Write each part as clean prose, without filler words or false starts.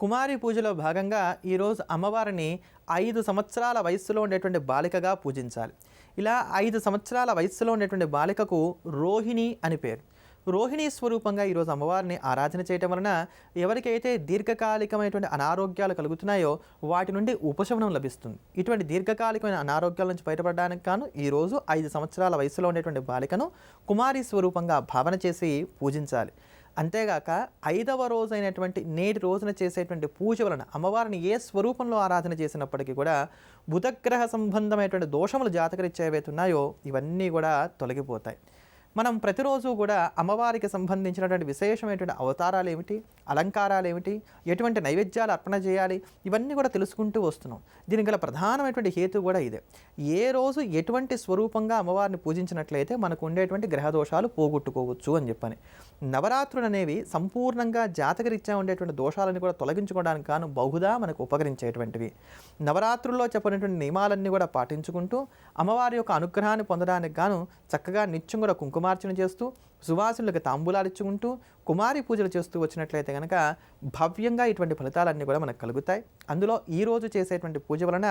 కుమారి పూజలో భాగంగా ఈరోజు అమ్మవారిని 5 సంవత్సరాల వయస్సులో ఉండేటువంటి బాలికగా పూజించాలి. ఇలా 5 సంవత్సరాల వయస్సులో ఉండేటువంటి బాలికకు రోహిణి అని పేరు. రోహిణి స్వరూపంగా ఈరోజు అమ్మవారిని ఆరాధన చేయటం వలన ఎవరికైతే దీర్ఘకాలికమైనటువంటి అనారోగ్యాలు కలుగుతున్నాయో వాటి నుండి ఉపశమనం లభిస్తుంది. ఇటువంటి దీర్ఘకాలికమైన అనారోగ్యాల నుంచి బయటపడడానికి గాను ఈరోజు 5 సంవత్సరాల వయసులో ఉండేటువంటి బాలికను కుమారి స్వరూపంగా భావన చేసి పూజించాలి. అంతేగాక 5వ రోజైనటువంటి నేటి రోజున చేసేటువంటి పూజ వలన అమ్మవారిని ఏ స్వరూపంలో ఆరాధన చేసినప్పటికీ కూడా బుధగ్రహ సంబంధమైనటువంటి దోషములు జాతకరీత్యా ఏవైతే ఉన్నాయో ఇవన్నీ కూడా తొలగిపోతాయి. మనం ప్రతిరోజు కూడా అమ్మవారికి సంబంధించినటువంటి విశేషమైనటువంటి అవతారాలు ఏమిటి, అలంకారాలు ఏమిటి, ఎటువంటి నైవేద్యాలు అర్పణ చేయాలి, ఇవన్నీ కూడా తెలుసుకుంటూ వస్తున్నాం. దీనికి గల ప్రధానమైనటువంటి హేతు కూడా ఇదే. ఏ రోజు ఎటువంటి స్వరూపంగా అమ్మవారిని పూజించినట్లయితే మనకు ఉండేటువంటి గ్రహదోషాలు పోగొట్టుకోవచ్చు అని చెప్పని. నవరాత్రులు అనేవి సంపూర్ణంగా జాతకరీత్యా ఉండేటువంటి దోషాలను కూడా తొలగించుకోవడానికి గాను బహుదా మనకు ఉపకరించేటువంటివి. నవరాత్రుల్లో చెప్పినటువంటి నియమాలన్నీ కూడా పాటించుకుంటూ అమ్మవారి యొక్క అనుగ్రహాన్ని పొందడానికి గాను చక్కగా నిత్యం కూడా కుంకుమార్చన చేస్తూ సువాసులకు తాంబూలాలు ఇచ్చుకుంటూ కుమారి పూజలు చేస్తూ వచ్చినట్లయితే కనుక భవ్యంగా ఇటువంటి ఫలితాలన్నీ కూడా మనకు కలుగుతాయి. అందులో ఈరోజు చేసేటువంటి పూజ వలన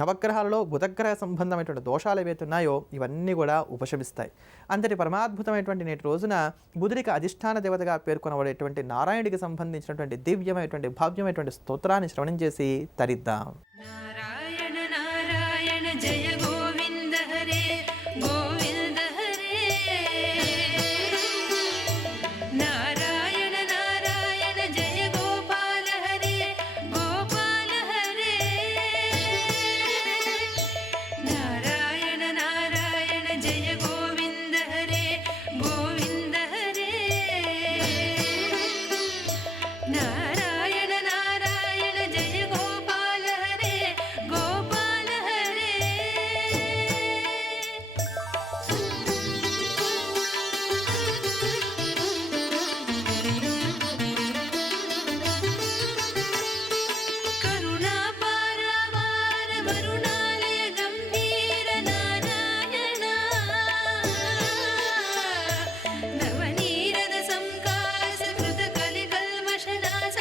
నవగ్రహాలలో బుధగ్రహ సంబంధమైనటువంటి దోషాలు ఏవైతే ఉన్నాయో ఇవన్నీ కూడా ఉపశమిస్తాయి. అంతటి పరమాద్భుతమైనటువంటి నేటి రోజున బుధుడికి అధిష్టాన దేవతగా పేర్కొనబడేటువంటి నారాయణుడికి సంబంధించినటువంటి దివ్యమైనటువంటి భవ్యమైనటువంటి స్తోత్రాన్ని శ్రవణం చేసి తరిద్దాం. నారాయణ నారాయణ జయ గోవింద హరే గోవింద హరే నారాయణ నారాయణ జయ గోపాల హరే గోపాల హరే నారాయణ నారాయణ జయ గోవింద హరే గోవింద హరే నారాయణ నారాయణ జయ గోపాల హరే గోపాల హరే కరుణా పారవార వరుణాలయ గంభీర నారాయణ నవనీరద సంకాస కృత కలి కల్మషనాశ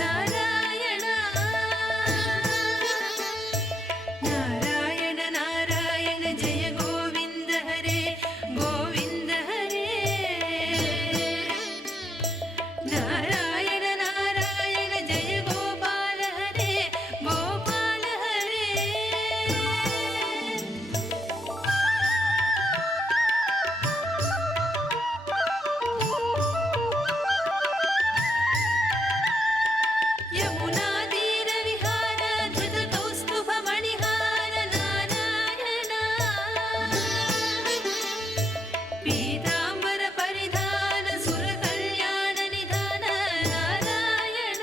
నారాయణ నారాయణ నారాయణ జయ గోవింద హరే గోవింద హరే నారాయణ నారాయణ జయ గోపాల హరే గోపాల హరే యమునా తీర విహార ధృత కౌస్తుభ మణిహార నారాయణ పీతాంబర పరిధాన సుర కళ్యాణ నిధాన నారాయణ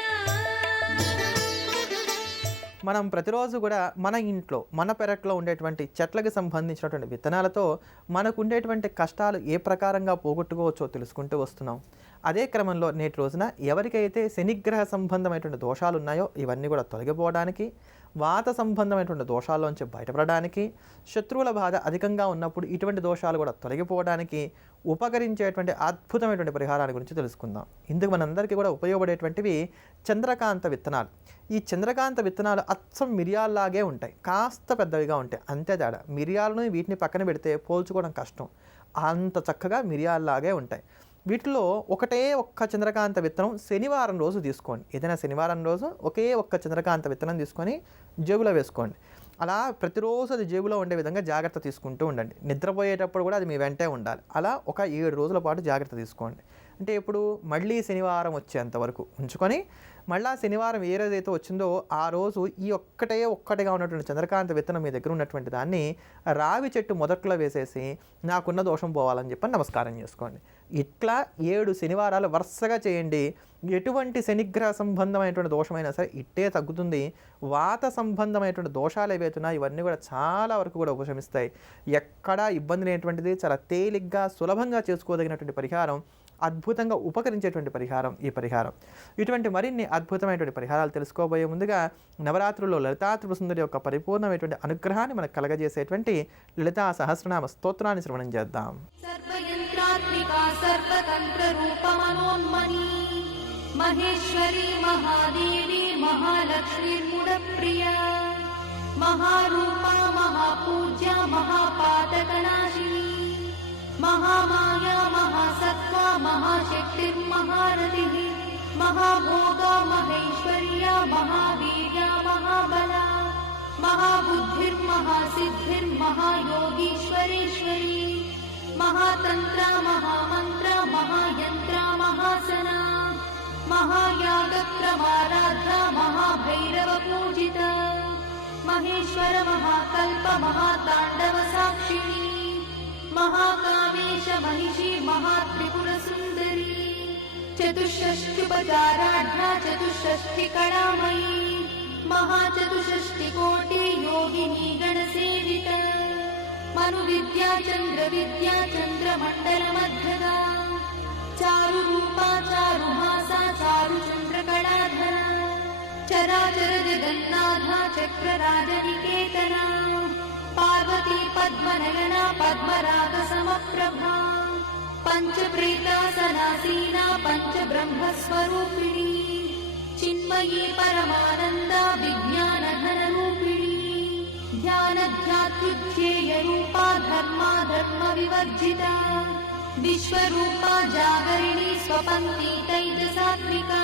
మనం ప్రతిరోజు కూడా మన ఇంట్లో మన పెరట్లో ఉండేటువంటి చెట్లకు సంబంధించినటువంటి విత్తనాలతో మనకు ఉండేటువంటి కష్టాలు ఏ ప్రకారంగా పోగొట్టుకోవచ్చో తెలుసుకుంటూ వస్తున్నాం. అదే క్రమంలో నేటి రోజున ఎవరికైతే శనిగ్రహ సంబంధమైనటువంటి దోషాలు ఉన్నాయో ఇవన్నీ కూడా తొలగిపోవడానికి, వాత సంబంధమైనటువంటి దోషాల్లోంచి బయటపడడానికి, శత్రువుల బాధ అధికంగా ఉన్నప్పుడు ఇటువంటి దోషాలు కూడా తొలగిపోవడానికి ఉపకరించేటువంటి అద్భుతమైనటువంటి పరిహారాల గురించి తెలుసుకుందాం. ఇందుకు మనందరికీ కూడా ఉపయోగపడేటువంటివి చంద్రకాంత విత్తనాలు. ఈ చంద్రకాంత విత్తనాలు అచ్చం మిరియాల్లాగే ఉంటాయి, కాస్త పెద్దవిగా ఉంటాయి, అంతే తేడా. మిరియాలను వీటిని పక్కన పెడితే పోల్చుకోవడం కష్టం, అంత చక్కగా మిరియాల్లాగే ఉంటాయి. వీటిలో ఒకే ఒక్క చంద్రకాంత విత్తనం శనివారం రోజు తీసుకోండి. ఏదైనా శనివారం రోజు ఒకే ఒక్క చంద్రకాంత విత్తనం తీసుకొని జేబులో వేసుకోండి. అలా ప్రతిరోజు అది జేబులో ఉండే విధంగా జాగ్రత్త తీసుకుంటూ ఉండండి. నిద్రపోయేటప్పుడు కూడా అది మీ వెంటే ఉండాలి. అలా ఒక 7 రోజుల పాటు జాగ్రత్త తీసుకోండి. అంటే ఇప్పుడు మళ్ళీ శనివారం వచ్చేంత వరకు ఉంచుకొని మళ్ళీ శనివారం ఏ రోజైతే వచ్చిందో ఆ రోజు ఈ ఒక్కటిగా ఉన్నటువంటి చంద్రకాంత విత్తనం మీ దగ్గర ఉన్నటువంటి దాన్ని రావి చెట్టు మొదట్లో వేసేసి నాకున్న దోషం పోవాలని చెప్పి నమస్కారం చేసుకోండి. ఇట్లా 7 శనివారాలు వరుసగా చేయండి. ఎటువంటి శనిగ్రహ సంబంధమైనటువంటి దోషమైనా సరే ఇట్టే తగ్గుతుంది. వాత సంబంధమైనటువంటి దోషాలు ఏవైతున్నాయో ఇవన్నీ కూడా చాలా వరకు కూడా ఉపశమిస్తాయి. ఎక్కడా ఇబ్బంది లేనటువంటిది, చాలా తేలిగ్గా సులభంగా చేసుకోదగినటువంటి పరిహారం, అద్భుతంగా ఉపకరించేటువంటి పరిహారం ఈ పరిహారం. ఇటువంటి మరిన్ని అద్భుతమైనటువంటి పరిహారాలు తెలుసుకోబోయే ముందుగా నవరాత్రుల్లో లలితా త్రిపురసుందరి యొక్క పరిపూర్ణమైనటువంటి అనుగ్రహాన్ని మనకు కలగజేసేటువంటి లలితా సహస్రనామ స్తోత్రాన్ని శ్రవణం చేద్దాం. सर्वयन्त्रात्मिका सर्वतन्त्ररूपमनोन्मनी महेश्वरी महादेवी महालक्ष्मीर्मुडप्रिया महारूपा महापूज्या महापातकनाशिनी महामाया महासत्त्वा महाशक्तिर्महारतिः महाभोगा महेश्वर्या महावीर्या महाबला महाबुद्धिर्महासिद्धिर्महायोगीश्वरेश्वरी महातन्त्रा महामन्त्रा महायन्त्रा महासना महायागक्रमाराध्या महाभैरवपूजिता महेश्वर महाकल्प महाताण्डवसाक्षिणी महाकामेश महिषी महात्रिपुरसुन्दरी चतुष्षष्ट्युपचाराढ्या चतुष्षष्टिकलामयी महाचतुष्षष्टिकोटि योगिनी गणसेविता मनुविद्या चन्द्रविद्या चन्द्रमण्डलमध्यगा चारुरूपा चारुहासा चारुचन्द्रकलाधरा चराचर जगन्नाथा चक्रराजनिकेतना पार्वती पद्मनयना पद्मरागसमप्रभा पञ्चप्रेतासनासीना पञ्चब्रह्मस्वरूपिणी चिन्मयी परमानन्दा विज्ञानघनरूपिणी ध्यानध्यात्युज्येयरूपा धर्मा धर्मविवर्जिता विश्वरूपा जागरिणी स्वपन्ती तैजसात्मिका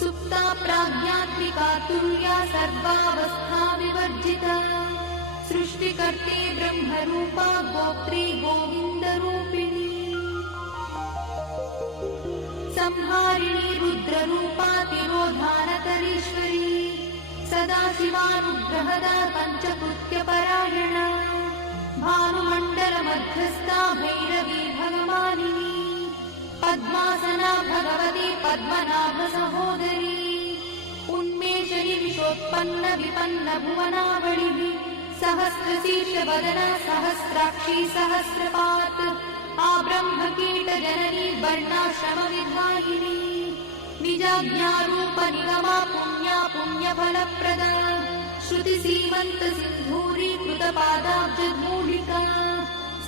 सुप्ता प्राज्ञात्मिका तुल्या सर्वावस्था विवर्जिता सृष्टिकर्त्री ब्रह्मरूपा गोत्री गोविन्दरूपिणी संहारिणी रुद्ररूपा तिरोधानकरीश्वरी सदाशिवानुग्रहदा पञ्चकृत्यपरायणा भानुमण्डलमध्यस्था भैरवी भगवानिनी पद्मासना भगवती पद्मनाभसहोदरी उन्मेषणी विशोत्पन्न विपन्न भुवनावलिः सहस्रशीर्षवदना सहस्राक्षी सहस्रपात् आब्रह्मकीटजननी वर्णाश्रमविधायिनी निजाज्ञारूपनिगमा पुण्या पुण्यफलप्रदा श्रुतिसीमन्तसिन्धूरीकृतपादाब्जधूलिका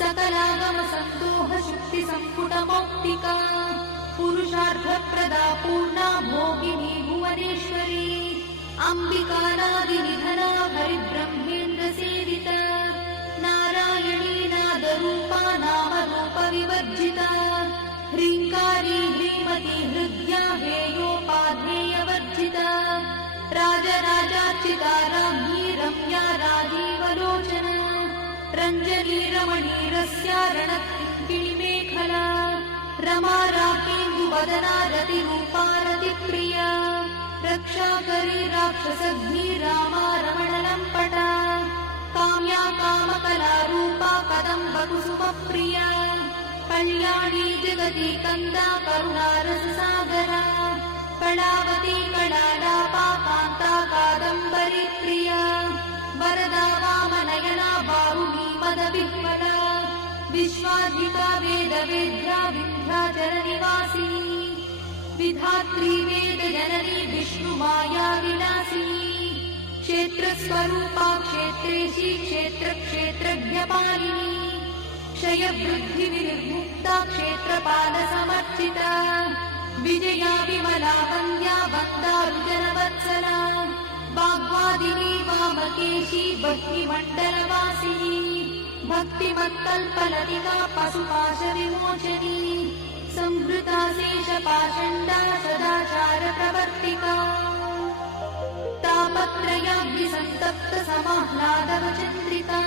सकलागमसन्दोहशुक्तिसम्पुटमौक्तिका पुरुषार्थप्रदा पूर्णा भोगिनी भुवनेश्वरी अम्बिकानादिनिधना हरिब्रह्मेन्द्रसेविता नारायणी नादरूपा नामरूपविवर्जिता ह्रीङ्कारी ह्रीमती हृद्या हेयोपाधेयवर्जिता राजराजार्चिता राज्ञी रम्या राजीवलोचना रञ्जनी रमणीरस्या रणकिङ्किणिमेखला रमा राकेन्दुवदना रतिरूपा रतिप्रिया रक्षाकरी राक्षसघ्नी रामा रमणलम्पटा काम्या कामकलारूपा कदम्बकुसुमप्रिया कल्याणी जगती कन्दा करुणारससागरा कलावती कलालापा कान्ता कादम्बरी प्रिया वरदा वामनयना बाहुली मदविह्वला विश्वाधिका वेदवेद्या विन्ध्याचलनिवासिनी विधात्री वेदजननी विष्णुमाया विलासिनी क्षेत्रस्वरूपा क्षेत्रेशी क्षेत्रक्षेत्रज्ञपालिनी क्षयवृद्धिविनिर्मुक्ता क्षेत्रपालसमर्चिता विजया विमला वन्द्या वन्दारुजनवत्सला वाग्वादिनी वामकेशी भक्तिमण्डलवासिनी भक्तिमत्कल्पलतिका पशुपाशविमोचनी संहृता शेषपाषण्डा सदाचारप्रवर्तिका तापत्रयाग्निसन्तप्त समाह्लादवचन्द्रिता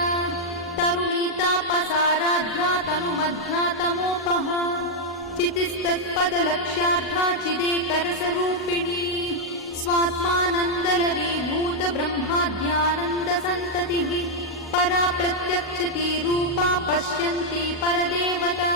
तरुणीतापसाराध्या तनुमध्यातमोपहा चितिस्तत्पदलक्ष्यार्था चिदेकरसरूपिणी स्वात्मानन्दलरीभूत ब्रह्माद्यानन्दसन्ततिः परा प्रत्यक्षती रूपा पश्यन्ती परदेवता